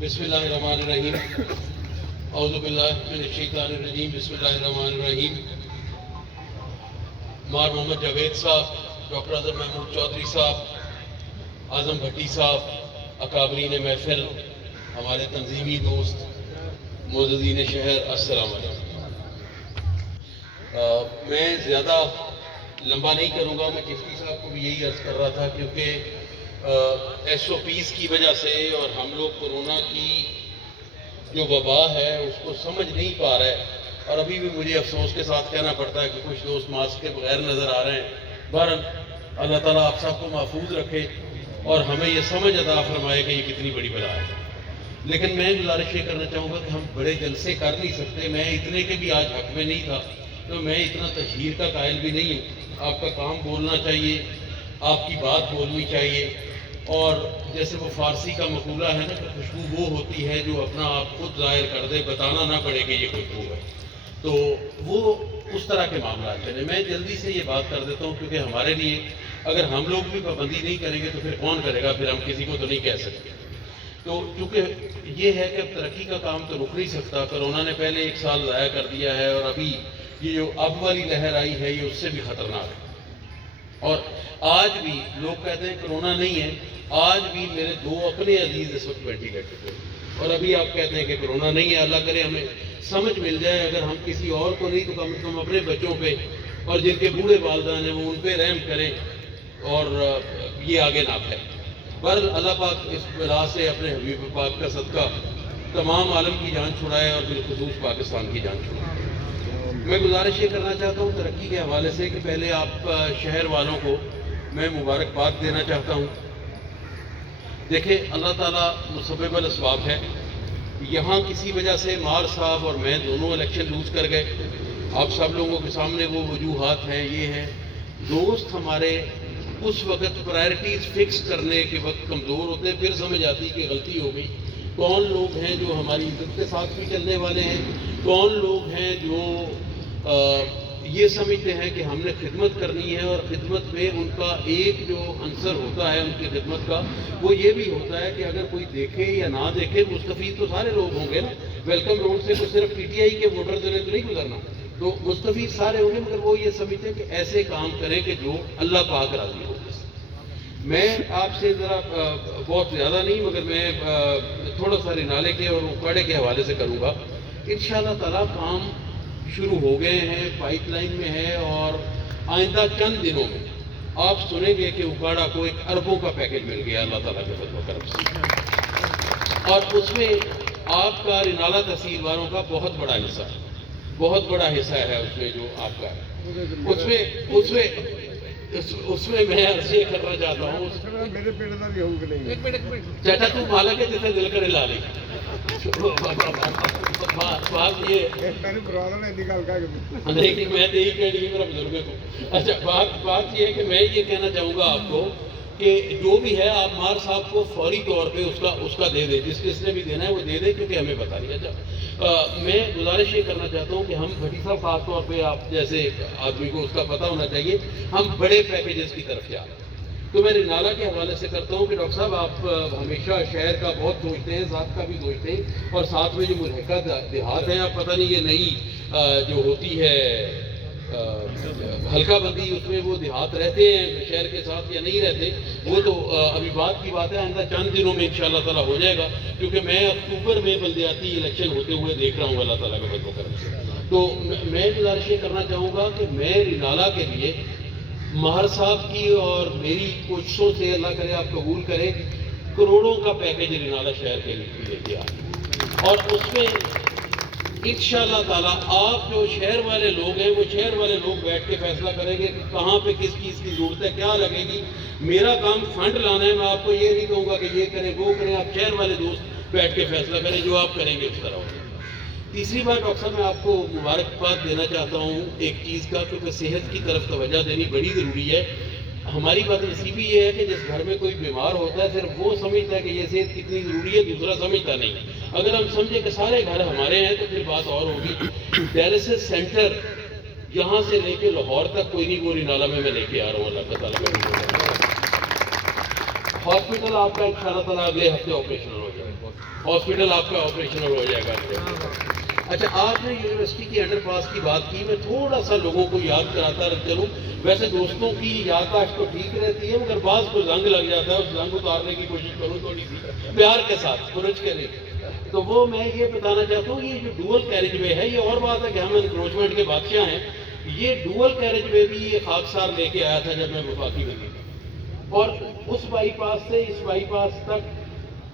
بسم اللہ الرحمن الرحیم اعوذ باللہ من الشیطان الرجیم بسم اللہ الرحمن الرحیم. مار محمد جاوید صاحب، ڈاکٹر اظہر محمود چودھری صاحب، اعظم بھٹی صاحب، اکابرین محفل، ہمارے تنظیمی دوست، معززین شہر، السلام علیکم. میں زیادہ لمبا نہیں کروں گا. میں چفتی صاحب کو بھی یہی عرض کر رہا تھا کیونکہ ایس او پیز کی وجہ سے اور ہم لوگ کورونا کی جو وبا ہے اس کو سمجھ نہیں پا رہے، اور ابھی بھی مجھے افسوس کے ساتھ کہنا پڑتا ہے کہ کچھ دوست ماسک کے بغیر نظر آ رہے ہیں. بہرحال اللہ تعالیٰ آپ سب کو محفوظ رکھے اور ہمیں یہ سمجھ عطا فرمائے کہ یہ کتنی بڑی بلا ہے. لیکن میں گزارش یہ کرنا چاہوں گا کہ ہم بڑے جلسے کر نہیں سکتے. میں اتنے کے بھی آج حق میں نہیں تھا، تو میں اتنا تشہیر کا قائل بھی نہیں ہوں. آپ کا کام بولنا چاہیے، آپ کی بات بولنی چاہیے، اور جیسے وہ فارسی کا مقولہ ہے نا کہ خوشبو وہ ہوتی ہے جو اپنا آپ خود ظاہر کر دے، بتانا نہ پڑے کہ یہ خوشبو ہے. تو وہ اس طرح کے معاملات چلے. میں جلدی سے یہ بات کر دیتا ہوں کیونکہ ہمارے لیے اگر ہم لوگ بھی پابندی نہیں کریں گے تو پھر کون کرے گا؟ پھر ہم کسی کو تو نہیں کہہ سکتے. تو چونکہ یہ ہے کہ اب ترقی کا کام تو رک نہیں سکتا. کرونا نے پہلے 1 سال ضائع کر دیا ہے، اور ابھی یہ جو اب والی لہر آئی ہے یہ اس سے بھی خطرناک ہے. اور آج بھی لوگ کہتے ہیں کرونا نہیں ہے، آج بھی میرے 2 اپنے عزیز اس وقت وینٹیلیٹر پہ، اور ابھی آپ کہتے ہیں کہ کرونا نہیں ہے. اللہ کرے ہمیں سمجھ مل جائے، اگر ہم کسی اور کو نہیں تو کم از کم اپنے بچوں پہ اور جن کے بوڑھے والدین ہیں وہ ان پہ رحم کریں اور یہ آگے نہ پھیلے. بہرحال اللہ پاک اس بلا سے اپنے حبیب پاک کا صدقہ تمام عالم کی جان چھڑائے اور بالخصوص پاکستان کی جان چھڑائے. میں گزارش یہ کرنا چاہتا ہوں ترقی کے حوالے سے کہ پہلے آپ شہر والوں کو میں مبارکباد دینا چاہتا ہوں. دیکھیں اللہ تعالیٰ مسبب الاسباب ہے. یہاں کسی وجہ سے مار صاحب اور میں دونوں الیکشن لوز کر گئے. آپ سب لوگوں کے سامنے وہ وجوہات ہیں. یہ ہیں دوست ہمارے اس وقت پرائرٹیز فکس کرنے کے وقت کمزور ہوتے ہیں، پھر سمجھ آتی کہ غلطی ہو گئی. کون لوگ ہیں جو ہماری عزت کے ساتھ بھی چلنے والے ہیں، کون لوگ ہیں جو یہ سمجھتے ہیں کہ ہم نے خدمت کرنی ہے، اور خدمت میں ان کا ایک جو عنصر ہوتا ہے ان کی خدمت کا وہ یہ بھی ہوتا ہے کہ اگر کوئی دیکھے یا نہ دیکھے مستفید تو سارے لوگ ہوں گے نا. ویلکم روڈ سے تو صرف پی ٹی آئی کے ووٹرز نے تو نہیں گزرنا، تو مستفید سارے ہوں گے، مگر وہ یہ سمجھتے ہیں کہ ایسے کام کریں کہ جو اللہ پاک راضی ہو. میں آپ سے ذرا بہت زیادہ نہیں مگر میں تھوڑا سا رنالے کے اور اکاڑے کے حوالے سے کروں گا. انشاءاللہ تعالیٰ کام شروع ہو گئے ہیں، پائپ لائن میں ہے، اور آئندہ چند دنوں میں آپ سنیں گے کہ اکاڑا کو 1 اربوں کا پیکج مل گیا اللہ تعالیٰ کے فضل و کرم سے. اور اس میں آپ کا رنالہ تحصیل والوں کا بہت بڑا حصہ ہے، بہت بڑا حصہ ہے اس میں جو آپ کا ہے. اس میں میں عرض یہ کرنا چاہتا ہوں چاچا تو مالک ہے جسے دل کرے لا لے. بات یہ لیکن میں یہی کہہ رہی میرا بزرگ کو. اچھا بات یہ ہے کہ میں یہ کہنا چاہوں گا آپ کو کہ جو بھی ہے آپ مار صاحب کو فوری طور پہ اس کا دے دیں، جس نے بھی دینا ہے وہ دے دیں کیونکہ ہمیں پتہ نہیں. اچھا میں گزارش یہ کرنا چاہتا ہوں کہ ہم بھٹی صاحب خاص طور پہ آپ جیسے آدمی کو اس کا پتہ ہونا چاہیے، ہم بڑے پیکیجز کی طرف جا رہے ہیں. تو میں رنالہ کے حوالے سے کرتا ہوں کہ ڈاکٹر صاحب آپ ہمیشہ شہر کا بہت سوچتے ہیں، ذات کا بھی سوچتے ہیں، اور ساتھ میں جو ملحقہ دیہات ہیں، آپ پتہ نہیں یہ نئی جو ہوتی ہے حلقہ بندی اس میں وہ دیہات رہتے ہیں شہر کے ساتھ یا نہیں رہتے، وہ تو ابھی بات کی بات ہے. آئندہ چند دنوں میں انشاءاللہ تعالیٰ ہو جائے گا کیونکہ میں اکتوبر میں بلدیاتی الیکشن ہوتے ہوئے دیکھ رہا ہوں اللہ تعالیٰ کا فضل و کرم سے. تو میں گزارش یہ کرنا چاہوں گا کہ میں رنالہ کے لیے ماہر صاحب کی اور میری کوششوں سے اللہ کرے آپ قبول کریں کروڑوں کا پیکیج رنالہ شہر کے لیے لے کے آئیں، اور اس میں انشاءاللہ تعالیٰ آپ جو شہر والے لوگ ہیں وہ شہر والے لوگ بیٹھ کے فیصلہ کریں گے کہ کہاں پہ کس چیز کی ضرورت ہے، کیا لگے گی. میرا کام فنڈ لانا ہے، میں آپ کو یہ نہیں کہوں گا کہ یہ کریں وہ کریں. آپ شہر والے دوست بیٹھ کے فیصلہ کریں، جو آپ کریں گے اس طرح ہوگا. تیسری بات ڈاکٹر صاحب میں آپ کو مبارکباد دینا چاہتا ہوں ایک چیز کا، کیونکہ صحت کی طرف توجہ دینی بڑی ضروری ہے. ہماری بات نصیبی یہ ہے کہ جس گھر میں کوئی بیمار ہوتا ہے صرف وہ سمجھتا ہے کہ یہ صحت کتنی ضروری ہے، دوسرا سمجھتا نہیں. اگر ہم سمجھیں کہ سارے گھر ہمارے ہیں تو پھر بات اور ہوگی. ڈائلسس سینٹر یہاں سے لے کے لاہور تک کوئی نہیں، وہ رنالہ میں لے کے آ رہا ہوں اللہ تعالیٰ کا. ہاسپٹل آپ کا انشاءاللہ تعالیٰ اگلے ہفتے آپریشنل ہو جائے گا، ہاسپٹل آپ کا آپریشنل ہو جائے گا. اچھا آپ نے یونیورسٹی کی انڈر پاس کی بات کی, میں تھوڑا سا لوگوں کو یاد کراتا چلوں. ویسے دوستوں کی یادداشت تو ٹھیک رہتی ہے مگر بعض کو زنگ لگ جاتا ہے, اس زنگ اتارنے کی کوشش کروں تھوڑی سی پیار کے ساتھ پرچ کریں. تو وہ میں یہ بتانا چاہتا ہوں یہ جو ڈوئل کیریج وے ہے, یہ اور بات ہے کہ ہم انکروچمنٹ کے بادشاہ ہیں. یہ ڈوئل کیریج وے بھی یہ خاکسار لے کے آیا تھا جب میں وفاقی بنی تھی, اور اس بائی پاس سے اس بائی پاس تک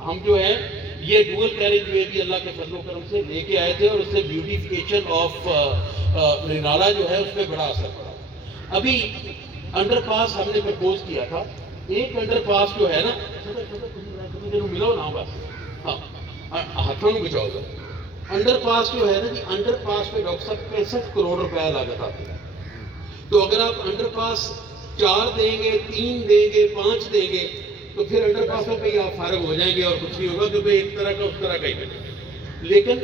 ہم جو ہے یہ ڈوئل کیریج وے بھی اللہ کے فضل و کرم سے لے کے آئے تھے, اور اس سے بیوٹیفیکیشن آف رینالا جو ہے اس پہ بڑا اثر پڑا. ابھی انڈر پاس ہم نے پرپوز کیا تھا, ایک انڈر پاس جو ہے نا ملو نا بس, ہاں ہاتھوں میں بچاؤ گا. انڈر پاس جو ہے نا جی, انڈر پاس پہ ڈاکٹر صاحب 65 کروڑ روپے لاگت آتی ہے. تو اگر آپ انڈر پاس 4 دیں گے, 3 دیں گے, 5 دیں گے, تو پھر انڈر پاسوں پہ ہی آپ فارغ ہو جائیں گے اور کچھ نہیں ہوگا, کیونکہ ایک طرح کا اس طرح کا ہی بنے. لیکن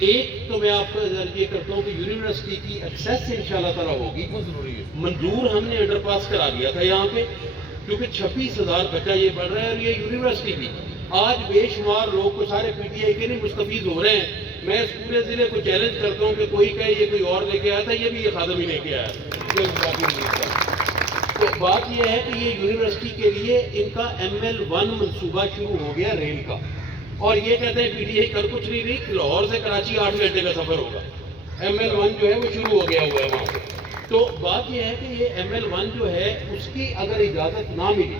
ایک تو میں آپ کو یہ کرتا ہوں کہ یونیورسٹی کی ایکسیس انشاءاللہ تعالیٰ ہوگی, وہ ضروری ہے. منظور ہم نے انڈر پاس کرا دیا تھا یہاں پہ, کیونکہ 26,000 بچہ یہ پڑھ رہا ہے, اور یہ یونیورسٹی بھی آج بے شمار لوگ کو سارے پی ٹی آئی کے نہیں مستفید ہو رہے ہیں. میں اس پورے ضلع کو چیلنج کرتا ہوں کہ کوئی کہے یہ کوئی اور لے کے آیا تھا, یہ بھی یہ خادم ہی لے کے آیا تھا. تو بات یہ ہے کہ یہ یونیورسٹی کے لیے ان کا ML1 منصوبہ شروع ہو گیا ریل کا, اور یہ کہتے ہیں پی ٹی آئی کر کچھ نہیں رہی, لاہور سے کراچی 8 گھنٹے کا سفر ہوگا. ML1 جو ہے وہ شروع ہو گیا ہوا ہے وہاں پہ. تو بات یہ ہے کہ یہ ML1 جو ہے اس کی اگر اجازت نہ ملی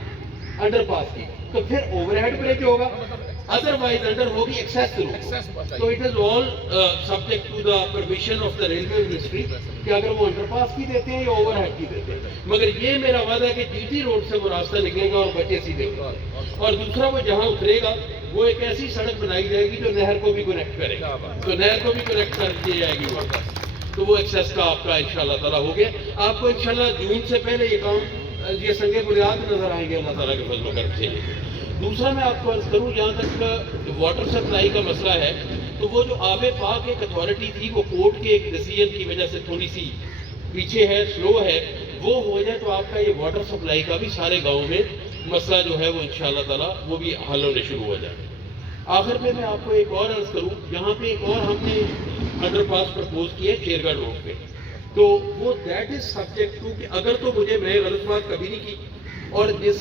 انڈر پاس کی, تو پھر اوور ہیڈ بریج ہوگا, ادروائز انڈر ہوگی ایکسیس تھرو. تو it is all subject to the permission of the railway ministry کہ اگر وہ انڈر پاس کی دیتے ہیں یا اوور ہیڈ کی دیتے ہیں. مگر یہ میرا وعدہ ہے کہ GT روڈ سے وہ راستہ نکلے گا اور بچے سیدھے گا, اور دوسرا وہ جہاں اترے گا وہ ایک ایسی سڑک بنائی جائے گی جو نہر کو بھی کنیکٹ کرے گا, تو نہر کو بھی کنیکٹ کر دی جائے گی وہاں. تو وہ ایکسیس کا آپ کا انشاءاللہ تعالیٰ ہو گیا. آپ کو انشاءاللہ جون سے پہلے یہ کام یہ سنگ بنیاد نظر آئیں گے اللہ تعالیٰ کے فضل و کرم سے. دوسرا میں آپ کو عرض کروں, جہاں تک واٹر سپلائی کا مسئلہ ہے, تو وہ جو آب پاک ایک اتھارٹی تھی وہ کورٹ کے ایک ڈیسیجن کی وجہ سے تھوڑی سی پیچھے ہے, سلو ہے, وہ ہو جائے تو آپ کا یہ واٹر سپلائی کا بھی سارے گاؤں میں مسئلہ جو ہے وہ انشاءاللہ تعالیٰ وہ بھی حل ہونے شروع ہو جائے. آخر میں آپ کو ایک اور عرض کروں, یہاں پہ ایک اور ہم نے انڈر پاس پرپوز کیا ہے شیرگڑھ روڈ پہ, تو وہ دیٹ از سبجیکٹ ٹو کہ اگر تو مجھے, میں غلط بات کبھی نہیں کی, اور جس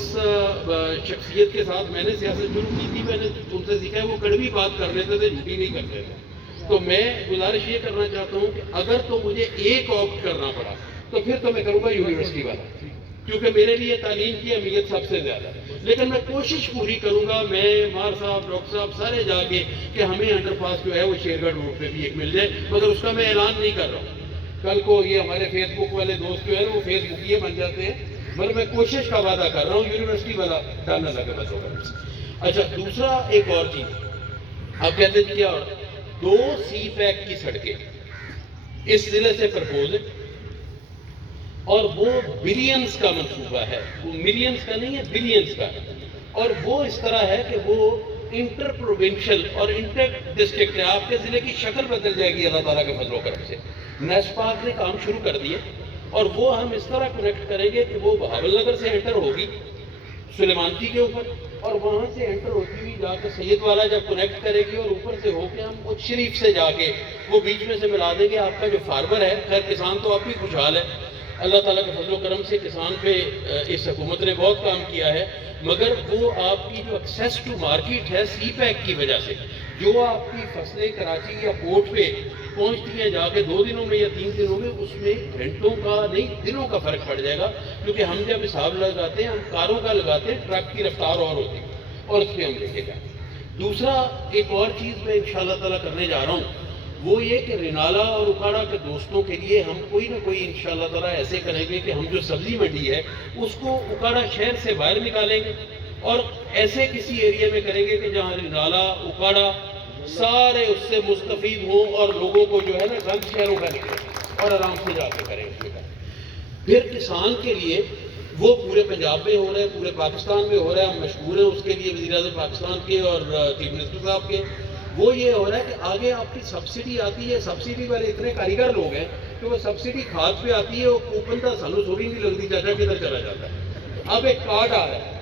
شخصیت کے ساتھ میں نے سیاست شروع کی تھی میں نے ان سے سیکھا ہے وہ کڑوی بات کر لیتے تھے, جھوٹی نہیں کرتے تھے. تو میں گزارش یہ کرنا چاہتا ہوں کہ اگر تو مجھے ایک آپٹ کرنا پڑا تو پھر تو میں کروں گا یونیورسٹی والا, کیونکہ میرے لیے تعلیم کی اہمیت سب سے زیادہ ہے. لیکن میں کوشش پوری کروں گا, میں مار صاحب ڈاکٹر صاحب سارے جا کے, کہ ہمیں انڈر پاس جو ہے وہ شیرگڑھ روڈ پہ بھی ایک مل جائے. مگر اس کا میں اعلان نہیں کر رہا ہوں, کل کو یہ ہمارے فیس بک والے دوست جو ہے وہ فیس بک یہ بن جاتے ہیں, مگر میں کوشش کا وعدہ کر رہا ہوں یونیورسٹی والا ڈالنا لگا بس ہوگا. اچھا دوسرا ایک اور چیز, آپ کہتے ہیں کیا 2 سی پیک کی سڑکیں اس ضلع سے پرپوز ہے, اور وہ بلینز کا منصوبہ ہے, وہ ملینز کا نہیں ہے, بلینز کا ہے. اور وہ اس طرح ہے کہ وہ انٹر پروونشل اور انٹر ڈسٹرکٹ ہے, آپ کے ضلع کی شکل بدل جائے گی اللہ تعالیٰ کے فضل و کرم سے. نیسپاک نے کام شروع کر دیے, اور وہ ہم اس طرح کنیکٹ کریں گے کہ وہ بہاول نگر سے انٹر ہوگی سلیمانتی کے اوپر, اور وہاں سے انٹر ہوتی ہوئی جا کے سید والا جب کنیکٹ کرے گی, اور اوپر سے ہو کے ہم کچھ شریف سے جا کے وہ بیچ میں سے ملا دیں گے. آپ کا جو فارمر ہے, خیر کسان تو آپ بھی خوشحال ہے, اللہ تعالیٰ کے فضل و کرم سے کسان پہ اس حکومت نے بہت کام کیا ہے, مگر وہ آپ کی جو ایکسیس ٹو مارکیٹ ہے سی پیک کی وجہ سے, جو آپ کی فصلیں کراچی یا پورٹ پہ پہنچتی ہیں جا کے 2 دنوں میں یا 3 دنوں میں, اس میں گھنٹوں کا نہیں دنوں کا فرق پڑ جائے گا. کیونکہ ہم جب حساب لگاتے ہیں, ہم کاروں کا لگاتے ہیں, ٹرک کی رفتار اور ہوتی ہے, اور اس پہ ہم لے کے جائیں. دوسرا ایک اور چیز میں انشاءاللہ تعالیٰ کرنے جا رہا ہوں, وہ یہ کہ رینالا اور اکاڑا کے دوستوں کے لیے ہم کوئی نہ کوئی انشاءاللہ تعالیٰ ایسے کریں گے کہ ہم جو سبزی منڈی ہے اس کو اکاڑا شہر سے باہر نکالیں گے, اور ایسے کسی ایریے میں کریں گے کہ جہاں رینالا اکاڑا سارے اس سے مستفید ہوں, اور لوگوں کو جو ہے نا گند شہروں کا نکلے, اور آرام سے جا کے کریں اس میں. پھر کسان کے لیے وہ پورے پنجاب میں ہو رہا ہے, پورے پاکستان میں ہو رہا ہے, ہم مشہور ہیں اس کے لیے وزیر اعظم پاکستان کے اور چیف منسٹر صاحب کے. وہ یہ ہو رہا ہے کہ آگے آپ کی سبسڈی آتی ہے, سبسڈی والے اتنے کاریگر لوگ ہیں کہ وہ سبسڈی کھاد پہ آتی ہے, وہ کوپن کا سانو سوری نہیں لگتی, چاچا کدھر چلا جاتا ہے. اب ایک کارڈ آ رہا ہے,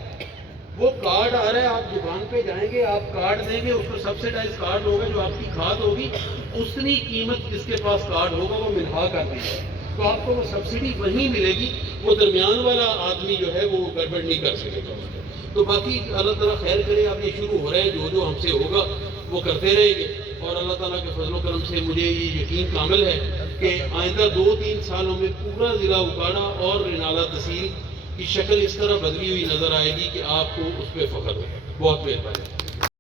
وہ کارڈ آ رہا ہے، آپ دکان پہ جائیں گے، آپ کارڈ دیں گے، اس کو سبسڈائز کارڈ ہوگا، جو آپ کی کھاد ہوگی اتنی قیمت جس کے پاس کارڈ ہوگا وہ منہا کر دے گا، تو آپ کو وہ سبسڈی وہیں ملے گی، وہ درمیان والا آدمی جو ہے وہ گڑبڑ نہیں کر سکے گا اس کو۔ تو باقی اللہ تعالیٰ خیر کرے، اب یہ شروع ہو رہا ہے، جو ہم سے ہوگا وہ کرتے رہیں گے، اور اللہ تعالیٰ کے فضل و کرم سے مجھے یہ یقین کامل ہے کہ آئندہ 2-3 سالوں میں پورا ضلع اکاڑا اور رینالہ تحصیل کی شکل اس طرح بدلی ہوئی نظر آئے گی کہ آپ کو اس پہ فخر ہو۔ بہت مہربانی۔